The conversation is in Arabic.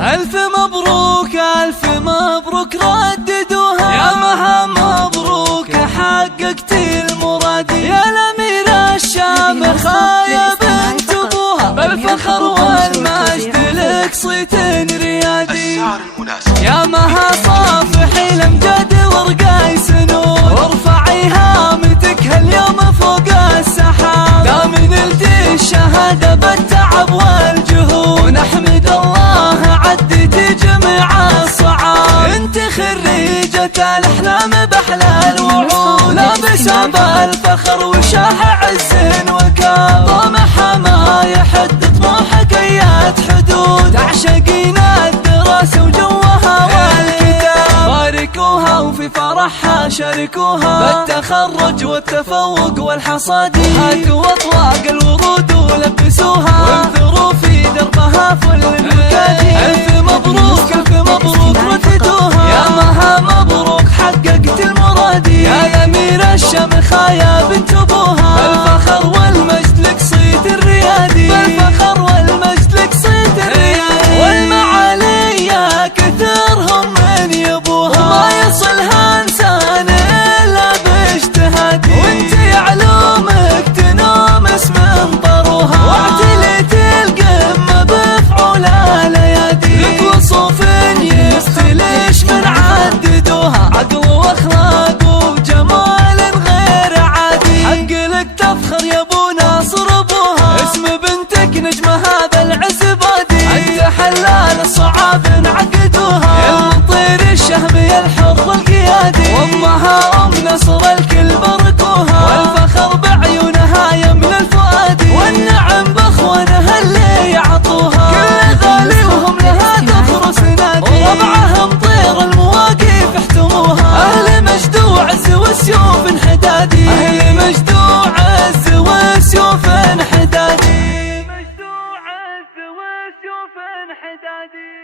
ألف مبروك ألف مبروك رددوها، يا مها مبروك حققت المراد، يا الأميرة الشامخة يا بنت أبوها، بالفخر والمجد لك صيت ريادي، يا مها صافحي الأمجاد ورقاي سنون، ارفعي هامتك هاليوم فوق السحاب، دام نلتي الشهادة بالتعب والجهود، ونحمد الله عديتي جميع الصعاب، انت خريجة الأحلام بأحلى الوعود، لابسة بالفخر وشاح عز وكاب، طمح ما يحد طموحك أيات حدود، تعشقين الدراسة وجوها والكتاب، باركوها وفي فرحها شاركوها، بالتخرج والتفوق والحصاد، هاتوا أطواق الورود ولبسوها، وانثروا في دربها فل المكادي، ألف مبروك ألف مبروك رددوها، يا مها مبروك حققت المراد، يا الأميرة الشامخة يا بنت أبوها، بالفخر والمجد لك صيت الريادي، بالفخر والمجد لك صيت الريادي، والمعالي يا كثرهم من يبوها، وما يصلها إنسان إلا باجتهادي، وانت علومك تنومس من طروها، واعتليت القمة بفعول الأيادي، لك وصوف يختلش من عددوها، عقل واخلاق وجمال غير عادي، حق لك تفخر يا ابو ناصر ابوها، اسم بنتك نجمة هذا العز بادي، انت حلال الصعاب انعقدوها، يا المطير الشهم يا الحر القيادي، وامها ام نصر الكل باركوها، والفخر بعيونها يملى الفؤاد، والنعم باخوانها اللي يعطوها، كل غالي وهم لها تخرس نادي، وربعهم طير المواقف احتموها، اهل مجد وعز وسيوف انحدادي، اهل مجد وعز وسيوف انحدادي، مجد وعز وسيوف انحدادي.